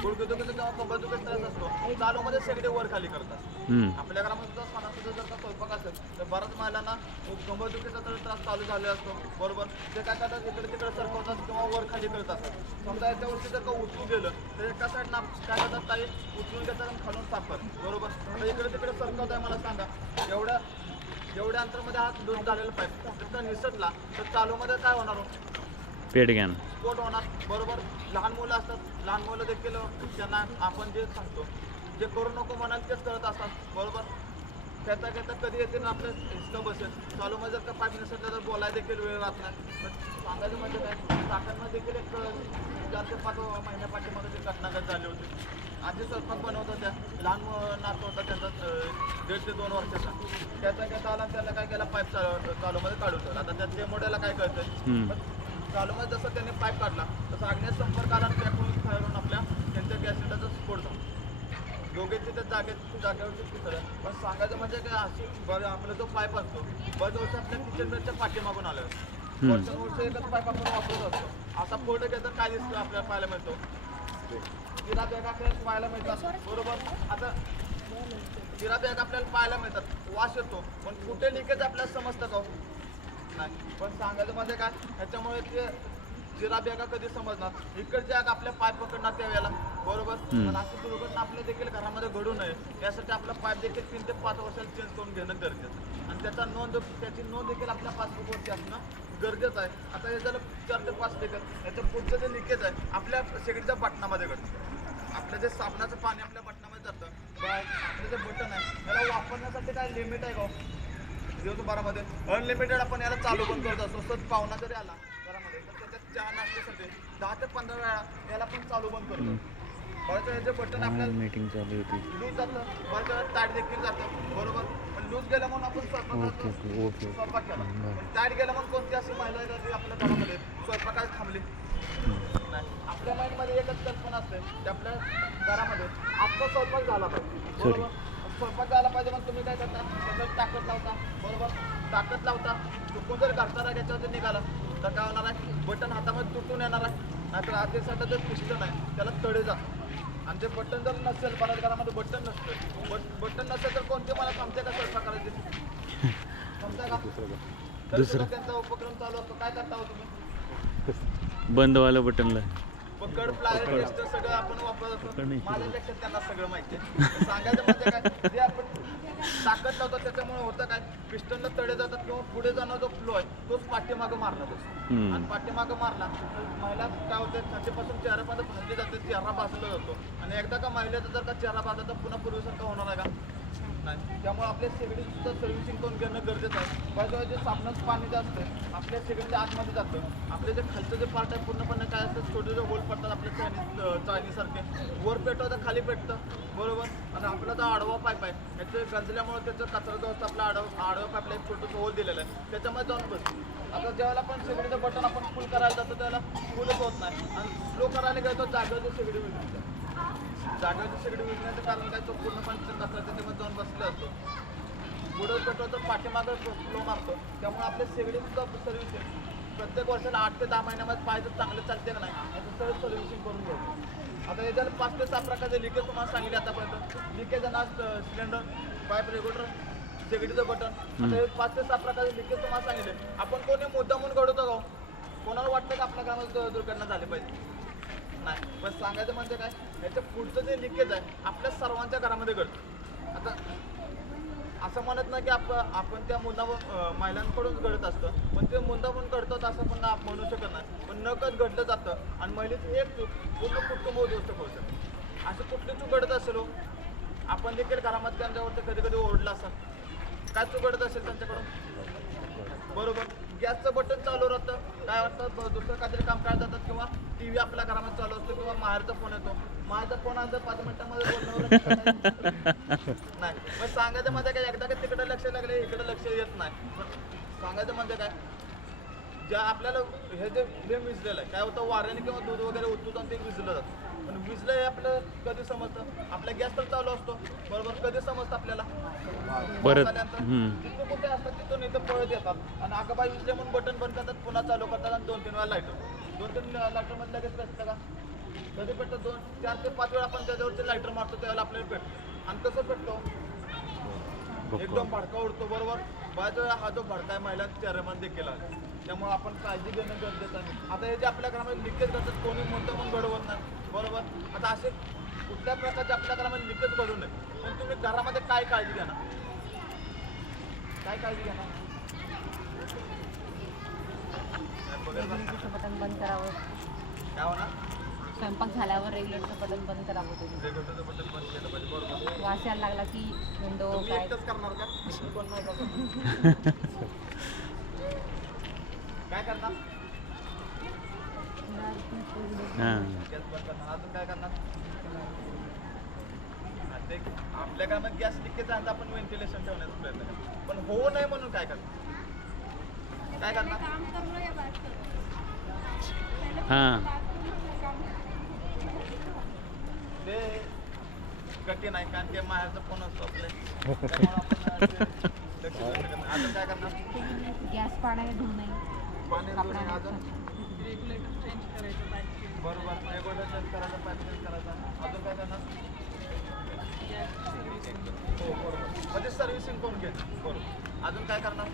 गुडघेदुखीचा जेव्हा कंबरदुखीचा त्रास असतो चालूमध्ये शेगडी वर खाली करतात. आपल्या घरामध्ये सुद्धा सणासुद्धा जर का स्वयंपाक असेल तर बऱ्याच महिलांना कंबरदुखीचा त्रास चालू झालेला असतो, बरोबर. ते काय करतात, इकडे तिकडे सरकवतात किंवा वर खाली करत असतात. समजा याच्यावरती जर का उचलून गेलं तर एका साईडनं काय करतात, काही उचलून घेतात आणि खालून साफर, बरोबर. तर इकडे तिकडे सरकवत आहे. मला सांगा, एवढ्या अंतरामध्ये हा लूज झालेला पाईप जर निसटला तर चालूमध्ये काय होणार हो? पेडगॅन स्फोट होणार, बरोबर. लहान मुलं असतात, लहान मुलं देखील त्यांना आपण जे सांगतो जे करू नको म्हणाल तेच करत असतात, बरोबर. खेळता खेळता कधी येते ना आपलं हिस्टं बसेल. चालूमध्ये जर का पाईप निसटलं तर बोलायला देखील वेळ राहत नाही. पण सांगायचं म्हणजे काय, चाकणमध्ये देखील एक 4 ते 5 महिन्यापाठीमध्ये ती घटना झाली होती. आधी स्वयंपाक बनवत होत्या, लहान नातू होता त्यांचा 1.5 ते 2 वर्षाचा. त्याचा खेळता आला त्याला काय केला, पाईप चालूमध्ये काढून ठेवला. आता त्या ते मोठ्याला काय कळतं, चालूमध्ये जसं त्यांनी पाईप काढला तसं आग्नेय संपर्क आला आणि त्याकडून फायरून आपल्या त्यांच्या गॅस सिलेंडरचा स्फोट झाला. दोघे तिथे जागेवरती पिसळलं. पण सांगायचं म्हणजे काय, अशी आपला जो पाईप असतो बरेच वर्ष आपल्या किचनच्या पाठीमागून आलं. वर्ष एकच पाईप आपण वापरत असतो. असा फोटो घेता काय दिसतो आपल्याला पाहायला मिळतो, जिरा बॅग आपल्याला पाहायला मिळतात, बरोबर. आता जिरा बॅग आपल्याला पाहायला मिळतात, वास येतो, पण कुठे लिकेज आपल्याला समजतं का? नाही. पण सांगायचं म्हणजे काय, ह्याच्यामुळे ते चिरा बेगा कधी समजणार इकडची आग आपल्या पाय पकडणार त्यावेळेला बरोबर. पण अशी दुर्घटना आपल्या देखील घरामध्ये घडू नये यासाठी आपला पाईप देखील 3 ते 5 वर्षाला चेंज करून घेणं गरजेचं आणि त्याची नोंद देखील आपल्या पासबुकवरती असणं गरजेचं आहे. आता हे झालं 4 ते 5 लिटर. याचं पुढचं जे लिकेज आहे आपल्या शेगडीच्या बटनामध्ये घडतं. आपलं जे साबणाचं पाणी आपल्या बटनामध्ये जातं आपलं जे बटन आहे त्याला वापरण्यासाठी काय लिमिट आहे का 12मध्ये अनलिमिटेड आपण याला चालू पण करत असतो. सतत पाहुणा जरी आला घरामध्ये तर त्याच्यात चहा नाश्त्यासाठी 10 ते 15 वेळा याला पण चालू पण करतो. बऱ्याच वेळा जे बटन आपल्याला मीटिंग चालू होती. लूज जातं बऱ्याच वेळा टाईट देखील जातं बरोबर. पण लूज गेल्या म्हणून आपण स्वयंपाक केला पण टाईट गेल्या म्हणून कोणती अशी महिला आहे का जी आपल्या घरामध्ये स्वयंपाकाला थांबली नाही. आपल्या माइंडमध्ये एकच कल्पना असते की आपल्या घरामध्ये आजचा स्वयंपाक झाला पाहिजे बरोबर. स्वयंपाक झाला पाहिजे मग तुम्ही काय करता त्याच्यात ताकद लावता बरोबर. ताकद लावता चुकून जर घरचा राग याच्यावरती निघाला तर काय होणार आहे बटन हातामध्ये तुटून येणार आहे. नाहीतर आधीसाठी जर पिस्टन आहे त्याला तडे जातं आणि ते बटन जर नसेल बऱ्याच घरामध्ये बटन नसतं बटन नसेल तर कोणते मला सांगते का स्वयंपाक करायचे समजा का दुसरा त्यांचा उपक्रम चालू असतो काय करता हो तुम्ही बंदवालं बटनला पकड प्लायर टेस्टर सगळं आपण वापरत असतो. माझ्यापेक्षा त्यांना सगळं माहिती आहे. सांगायचं म्हणजे काय जे आपण ताकद लावतो त्याच्यामुळे होतं काय पिस्टनला तडे जातात किंवा पुढे जाणं जो फ्लो आहे तोच पाठीमागं मारला जातो आणि पाठीमागं मारला महिला काय होतं छातीपासून चेहऱ्यापर्यंत भाजली जाते चेहरा भाजला जातो आणि एकदा का महिलेचा जर का चेहरा भाजला तर पुन्हा पूर्वीसारखा होणार आहे का नाही. त्यामुळे आपल्या शेगडी सुद्धा सर्व्हिसिंग करून घेणं गरजेचं आहे. बाजूला जे साबणाचं पाणी जे असतं आपल्या शेगडीच्या आतमध्ये जातं आपले जे खालचं जे पार्ट आहे पूर्णपणे काय असतं छोटे जे होल पडतात आपल्या चायनीसारखे वर पेटवतं खाली पेटतं बरोबर. आणि आपला जो आडवा पाईप आहे याचे गंजल्यामुळे त्याचा कचरा जो असतो आपला आडवा पाईपला एक छोटंसं होल दिलेलं आहे त्याच्यामध्ये जाऊन बसतो. आता ज्यावेळेला आपण शेगडीचं बटन आपण फुल करायला जातो त्यावेळेला फुलच होत नाही आणि स्लो करायला गेलो जागेवर शेगडी विकतो जागेवरची शेगडी विकण्याचं कारण काय तो पूर्णपणे कचरा त्याच्यामध्ये जाऊन बसले असतो. पुढं पेटवतो पाठीमागं फ्लो मारतो त्यामुळे आपल्या शेगडीसुद्धा सर्व्हिसिंग प्रत्येक वर्षाला 8 ते 10 महिन्यामध्ये पाहिजे चांगलं चालते का नाही याचं सगळं सर्व्हिसिंग करून घ्यायचं. आता याच्याला 5 ते 6 प्रकारचे लिकेज तुम्हाला सांगितले आतापर्यंत. लिकेज ना सिलेंडर पाईप रेग्युलेटर शेगडीचं बटन आता हे 5 ते 6 प्रकारचे लिकेज तुम्हाला सांगितले. आपण कोणी मुद्दा म्हणून घडवतो का कोणाला वाटतं का आपल्या घरामध्ये दुर्घटना झाली पाहिजे नाही. पण सांगायचं म्हणजे काय याच्या पुढचं जे लिकेज आहे आपल्या सर्वांच्या घरामध्ये घडतं. आता असं म्हणत नाही की आपण त्या मुद्दामून महिलांकडूनच घडत असतं पण ते मुद्दामून घडतात असं पण म्हणू शकत नाही. पण नकळत घडलं जातं आणि महिलेची एक चूक पूर्ण कुटुंब उद्ध्वस्त करू शकते. असं कुठली चूक घडत असेल आपण देखील घरामध्ये त्यांच्यावरती कधी कधी ओरडला असतात काय चूक घडत असेल त्यांच्याकडून बरोबर. गॅसचं बटन चालू राहतं काय वाटतं दुसरं काहीतरी काम करायला जातात किंवा टी व्ही आपल्या घरामध्ये चालू असतो किंवा माहेरचा फोन येतो माझा फोन आला 5 मिनिटांमध्ये बोलणं नाही. मग सांगायचं म्हणजे काय एकदा का तिकडे लक्ष लागले इकडे लक्ष येत नाही. सांगायचं म्हणजे काय ज्या आपल्याला हे जे फ्लेम विजलेलं आहे काय होतं वाऱ्याने किंवा दूध वगैरे उतरू जाऊन ते विजलं जातं पण विजलं हे आपलं कधी समजतं आपल्या गॅस तर चालू असतो बरोबर कधी समजतं आपल्याला परत तिथं कुठे असतात तिथून इथं पळत येतात आणि आगाबाई विजले म्हणून बटन बंद करतात पुन्हा चालू करतात आणि 2-3 वेळा लाईटर 2-3 लाईटरमध्ये लगेच पेटतं का कधी पेटतं 4 ते 5 वेळा आपण त्याच्यावरती लाईटर मारतो त्यावेळेला आपल्याला पेटतो आणि कसं पेटतो एकदम भडका उडतो बरोबर. बऱ्याच वेळा हा जो भडका आहे महिलांच्या चेहऱ्यामध्ये देखील आहे त्यामुळे आपण काळजी घेणं गरजेचं आहे. आता हे जे आपल्या घरामध्ये लिकेज करतात कोणी मोठं म्हणून घडवत नाही बरोबर. आता असे कुठल्या प्रकारचे आपल्या घरामध्ये लिकेज घडू नये पण तुम्ही घरामध्ये काय काळजी घ्या ना काय काळजी घ्या ना बटन बंद करावं काय होणार स्वयंपाक झाल्यावर रेग्युलेटरचं बटन बंद करावं रेग्युलेटरचं बटन बंद केलं पाहिजे बरोबर. वास यायला लागला की विंडो तुम्ही काय एकटंच करणार का कोण नाही करणार? काय करणार गॅस बंद करणार अजून काय करणार ते आपल्या कामात गॅस लिकेज आहे तर आपण व्हेंटिलेशन ठेवण्याचा प्रयत्न करतो पण होऊ नये म्हणून काय करणार काय करणार ते कठीण आहे कारण की माहेरचा फोन असतो आपले अजून काय करणार गॅस पाण्याने धुवू नये पाणी अजून रेग्युलेटर चेंज करायचं पाहिजे बरोबर रेग्युलेटर चेंज करायचा पाईप चेंज करायचा अजून काय करणार हो बरोबर म्हणजे सर्व्हिसिंग करून घ्यायचं बरोबर. अजून काय करणार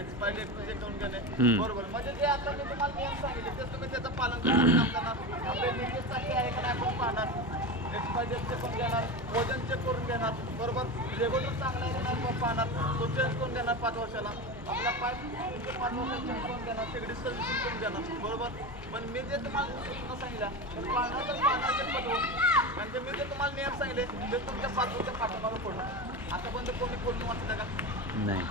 एक्सपायरी डेट चेक करून घेणे हम्म. बरोबर. म्हणजे जे आता मी तुम्हाला नियम सांगितले ते तुम्ही त्याचं पालन करून काम करणार. आपले लिकेज टाकी आहे का नाही आपण पाहणार, एक्सपायरी डेट चेक करून घेणार, वजन चेक करून घेणार बरोबर. रेग्युलर चांगला आहे का नाही आपण पाहणार, तो चेंज करून घेणार 5 वर्षाला. आपला पाईप 5 वर्षाला चेंज करून घेणार, शेगडी सर्व्हिसिंग करून घेणार बरोबर. पण मी जे तुम्हाला सूचना सांगितल्या तर पाहणार तर पाहण्याचे पटवून, म्हणजे मी जे तुम्हाला नियम सांगितले ते तुमच्या पासबुकच्या पाठीमागं पडणार. आतापर्यंत कोणी वाचलं का? नाही.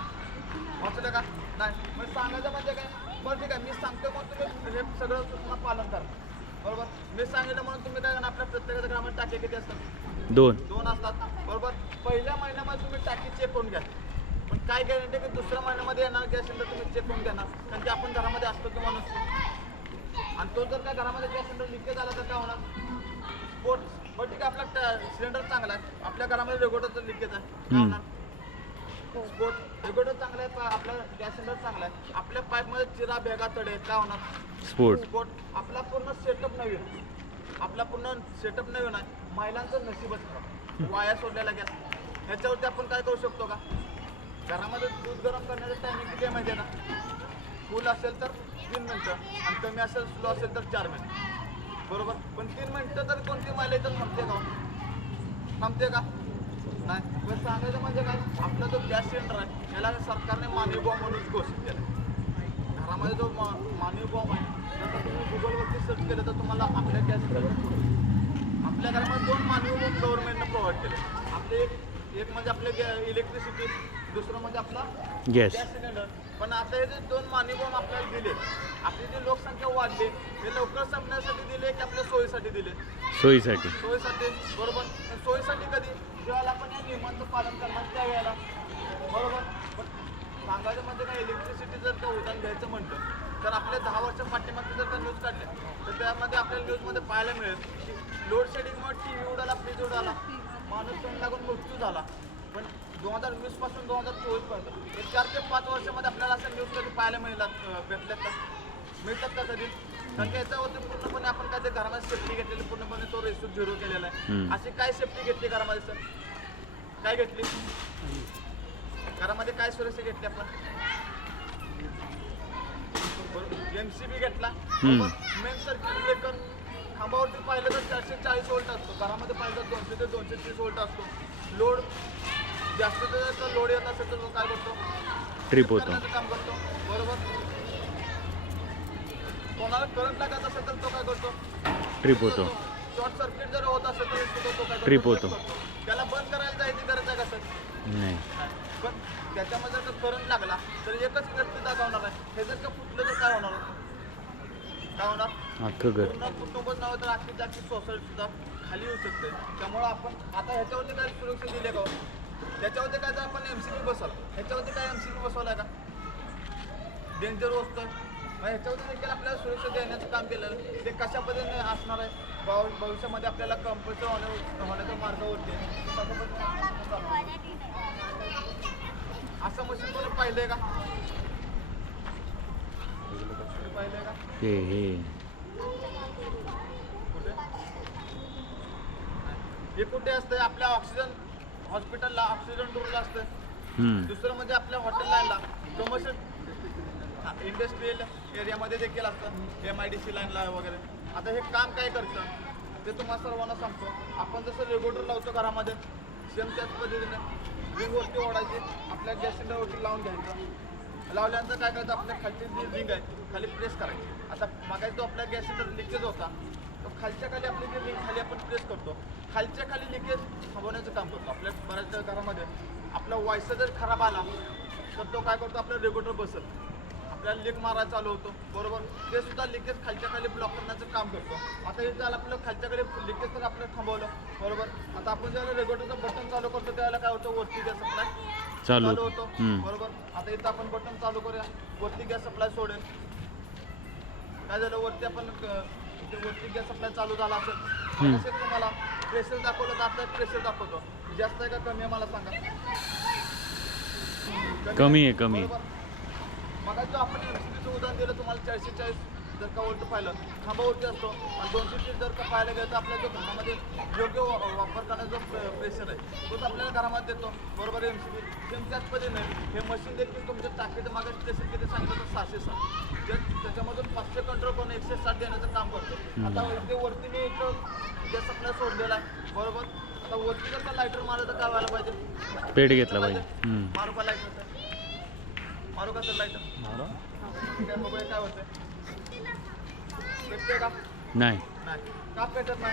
वाचलं का? नाही. मग सांगायचं म्हणजे काय, बरं ठीक आहे मी सांगतो मग तुम्ही हे सगळं सूचना पालन करा बरोबर. मी सांगितलं म्हणून तुम्ही काय करणार, आपल्या प्रत्येकाच्या ग्रामात टाके किती असतात? 2 असतात बरोबर. पहिल्या महिन्यामध्ये तुम्ही टाकी चेक करून घ्या, पण काय गॅरंटी की दुसऱ्या महिन्यामध्ये येणार गॅस सिलेंडर तुम्ही चेक करून घेणार, कारण की आपण घरामध्ये असतो किंवा नसतो. आणि तो जर काय घरामध्ये गॅस सिलेंडर लिकेज आला तर काय होणार? स्फोट. बरं ठीक आहे आपला सिलेंडर चांगला आहे, आपल्या घरामध्ये रेग्युलेटरचं लिकेज आहे, काय होणार? स्फोट. रेग्युलेटर चांगला आहे, आपला गॅस सिलेंडर चांगला आहे, आपल्या पाईपमध्ये चिरा भेगा तडे, काय होणार? स्पोर्ट. स्फोट. आपला पूर्ण सेटअप नवीन, आपला पूर्ण सेटअप नवीन आहे, महिलांचं नशीबच खराब, वाया सोडलेला गॅस. ह्याच्यावरती आपण काय करू शकतो का? घरामध्ये दूध गरम करण्याचं टायमिंग किती आहे माहिती आहे ना? फुल असेल तर 3 मिनटं आणि कमी असेल स्लो असेल तर 4 मिनिटं बरोबर. पण 3 मिनटं तर कोणती महिला तर थांबते का? थांबते का? नाही. पण सांगायचं म्हणजे काय, आपला जो गॅस सिलेंडर आहे याला सरकारने मानवी बॉम्ब म्हणून घोषित केलं. घरामध्ये जो मानवी बॉम्ब आहे जर तुम्ही गुगलवरती सर्च केलं तर तुम्हाला आपल्या गॅस सिलेंडर, आपल्या घरामध्ये 2 मानवी बॉम्ब गव्हर्नमेंटनं प्रोव्हाइड केले. आपले एक म्हणजे आपले इलेक्ट्रिसिटी, दुसरं म्हणजे आपला गॅस. Gas cylinder. पण आता हे जे 2 मानवी बॉम्ब आपल्याला दिले, आपली जी लोकसंख्या वाढली हे लवकर संपण्यासाठी दिले की आपल्या सोयीसाठी दिले? सोयीसाठी. सोयीसाठी बरोबर. पण सोयीसाठी कधी? जेव्हा आपण या नियमांचं पालन करणार त्यावेळेला बरोबर. पण सांगायचं म्हणजे काय, इलेक्ट्रिसिटी जर का उदाहरण घ्यायचं म्हटलं तर आपल्या 10 वर्षा पाठीमागचे जर का न्यूज काढले तर त्यामध्ये आपल्याला न्यूजमध्ये पाहायला मिळेल की लोड शेडिंगमुळे TV उडाला, फ्रीज उडाला, माणूस तोंड लागून मृत्यू झाला. पण 2020 पासून 2024 पर्यंत हे 4 ते 5 वर्षामध्ये आपल्याला असं न्यूज कधी पाहायला भेटतात का? मिळतात का कधी? कारण की याच्यावरती पूर्णपणे आपण काय ते घरामध्ये सेफ्टी घेतलेली, पूर्णपणे तो रेस्यू 0 केलेला आहे. अशी काय सेफ्टी घेतली घरामध्ये सर? काय घेतली घरामध्ये? काय सुरक्षा घेतली आपण? MCB घेतला, मेन सर्किट ब्रेकर. खांबावरती पाहिलं तर 440 व्होल्ट असतो, घरामध्ये पाहिलं तर 200 ते 230 व्होल्ट असतो. लोड जास्तीत जास्त लोड येत असेल तर तो काय करतो? ट्रिप होतो. करण्याचं काम करतो बरोबर. कोणाला करंट लागत असेल तर तो काय करतो? ट्रिप होतो. शॉर्ट सर्किट जर होत असेल तर सुद्धा तो काय करतो? ट्रिप होतो. त्याला बंद करायला जायची गरज आहे का सर? नाही. पण त्याच्यामध्ये जर करंट लागला तर एकच व्यक्ती जागावणार आहे. हे जर का फुटलं तर काय होणार? काय होणार? अख्खं घर. पूर्ण कुटुंबच नव्हे तर आखी सोसायटी सुद्धा खाली येऊ शकते. त्यामुळं आपण आता ह्याच्यावरती काय सुरक्षा दिली का? त्याच्यावरती काय जर आपण MCB बसवला, ह्याच्यावरती काय MCB बसवला का? डेंजर वस्तू आहे. मग ह्याच्यावरती देखील आपल्याला सुरक्षा देण्याचं काम केलेलं आहे. ते कशा पद्धतीने असणार आहे, भविष्यामध्ये आपल्याला कंपल्सरी होण्याच्या मार्गावरती असं मशीन कोणी पाहिलंय का? पाहिलंय का? हे कुठे? हे कुठे असतं? आपल्या ऑक्सिजन हॉस्पिटलला, ऑक्सिजन डोरला असतं. दुसरं म्हणजे आपल्या हॉटेल लाईनला, कमर्शियल इंडस्ट्रियल एरियामध्ये देखील असतं, MIDC लाईनला वगैरे. आता हे काम काय करतं ते तुम्हाला सर्वांना सांगतो. आपण जसं रेग्युलेटर लावतो घरामध्ये, सेम त्याच पद्धतीने रिंगवरती ओढायची, आपल्या गॅस सिलेंडरवरती लावून घ्यायचं. लावल्यानंतर काय करायचं, आपल्या खालची जी रिंग आहे खाली प्रेस करायची. आता मागायचा जो आपला गॅस सिलेंडर लिकेज होता तो खालच्या खाली आपली जी रिंग खाली आपण प्रेस करतो, खालच्या खाली लिकेज थांबवण्याचं काम करतो. आपल्या बऱ्याच घरामध्ये आपला वायसर जर खराब आला तर तो काय करतो, आपला रेग्युलेटर बसत आपल्याला लीक मारायला चालू होतो बरोबर. ते सुद्धा लिकेज खालच्या खाली ब्लॉक करण्याचं काम करतो. आता हे झालं आपलं खालच्या खाली लिकेज तर आपलं थांबवलं बरोबर. आता आपण ज्यावेळेला रेग्युलेटरचं बटन चालू करतो त्यावेळेला काय होतं, वरती गॅस सप्लाय चालू होतो बरोबर. आता इथं आपण बटन चालू करूया, वरती गॅस सप्लाय सोडेल. काय झालं, वरती आपण वरती गॅस सप्लाय चालू झाला असेल, तसेच तुम्हाला प्रेशर दाखवलं तर आपल्याला प्रेशर दाखवतो. जास्त आहे का कमी आहे मला सांगा? कमी आहे. मग जो आपण MCBचं उदाहरण दिलं तुम्हाला 440 जर का उलट पाहिलं खांबावरती असतो आणि 230 जर का पाहायला गेलं तर आपल्या जो घरामध्ये योग्य वापर करण्याचा जो प्रेशर आहे तोच आपल्याला घरामध्ये देतो बरोबर आहे MCB. सेम त्याच पद्धतीने हे मशीन देखील तुमच्या टाकीचं मागे प्रेशर किती सांगितलं तर 660 त्याच्यामधून 500 कंट्रोल करून 160 देण्याचं काम करतो. आता इथे वरती मी एक गॅस आपल्याला सोडलेला आहे बरोबर. आता वरती जर का लायटर मारलं तर काय व्हायला पाहिजे पेट घेतला पाहिजे. मारू का लायटर मारू का सर लायटर काय बघूया काय होतंय पेटते का नाही नाही का पेटत नाही